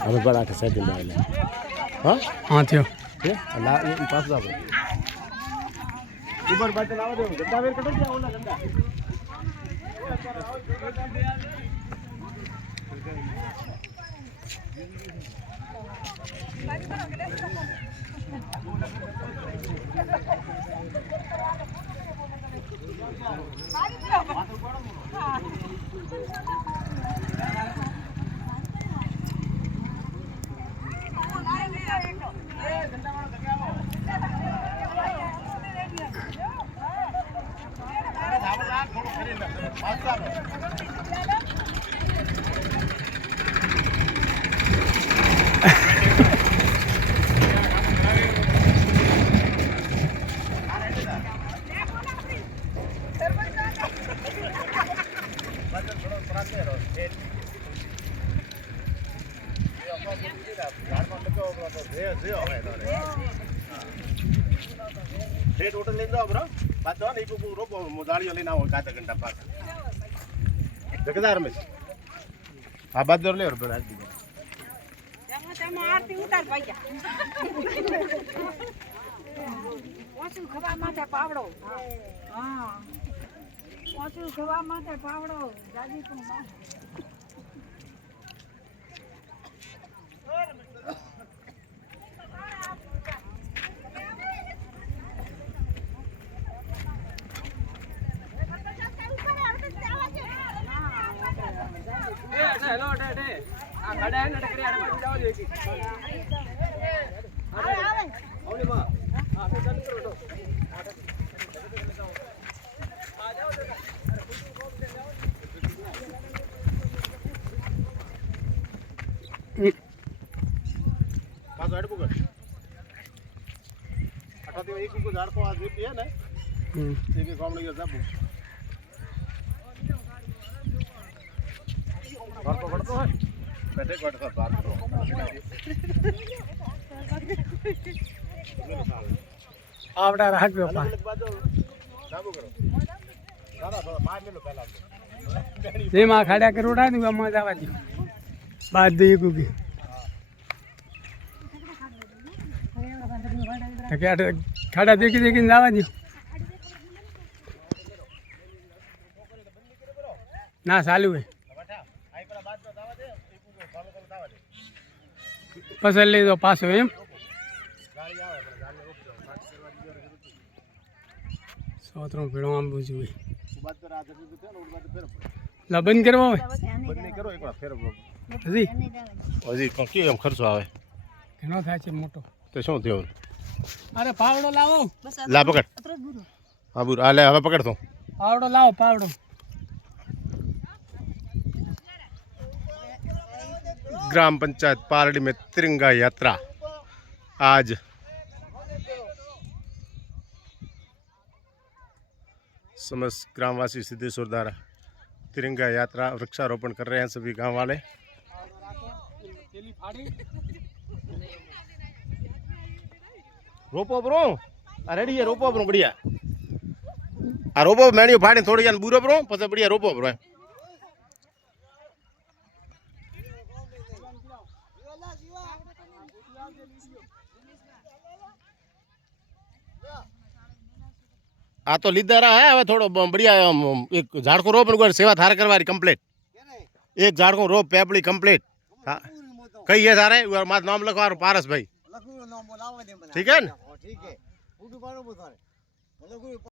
હવે બળા કે સેટિંગ આવેલા હા હા થયો લા એ પાસ જાવ ઉપર બાટે લાવો દે ગંદા વેર કટો છે ઓલા ગંદા રેટ હોટલ લઈ જાઓ બ્રો બાદ દો ને એક રોપો મોદાળીઓ લઈને આવો કાતા ઘંટા પાસ જગદાર રમેશ આ બાદ દો લે રો બડા દી તેમ આરતી ઉતાર ભાઈ ઓછું ખવા માથે પાવડો હા ઓછું ખવા માથે પાવડો દાદી પણ હેલો ડે આ ગાડા હે ને ટકરી આડે બાજુ જાવ દેખી આવે આવલી માં આ તો ચાલુ કરો તો આ જાવ પાછો હેડ પકડ અટાથી એક કો ઝાડ તો આ જેતી હે ને એક ગામડી ગયો જાબુ घर तो बढ़तो है बैठे बैठे बात करो આવડા રાખજો પા ચાલુ કરો દાદા થોડા 5 મિનિટ પહેલા જેમાં ખાડા કરોડા ને એમાં જવા દો બાદ દે કુકી તો કે ખાડા દેખી દેખીને જવા દો ના ચાલુ હે પસંદ લઈ દો પાછો એમ સોતરો ભેળો આંબુ જોઈએ બંધ કરવા હોય હજી હજી કેમ એમ ખર્ચો આવે ઘણો થાય છે મોટો તો શું થયો અરે પાવડો લાવો લા પકડ હા બુર આ લે હવે પકડ તો પાવડો લાવો પાવડો ग्राम पंचायत पारडी में तिरंगा यात्रा आज समस्त ग्रामवासी सिद्धेश्वर द्वारा तिरंगा यात्रा वृक्षारोपण कर रहे हैं सभी गांव वाले रोपो ब्रो रेडी है रोपो ब्रो बढ़िया आ रोपो मैणियो फाड़ी थोड़ी जान बूरो ब्रो पछे बढ़िया रोपो ब्रो आ तो लीधा रहा है हमें थोड़ा बढ़िया एक झाड़ को रोप सेवा थार करवारी कंप्लीट एक झाड़ को रोप पेपड़ी कंप्लीट कई है थारे मात नाम लिखवा पारस भाई ठीक है ना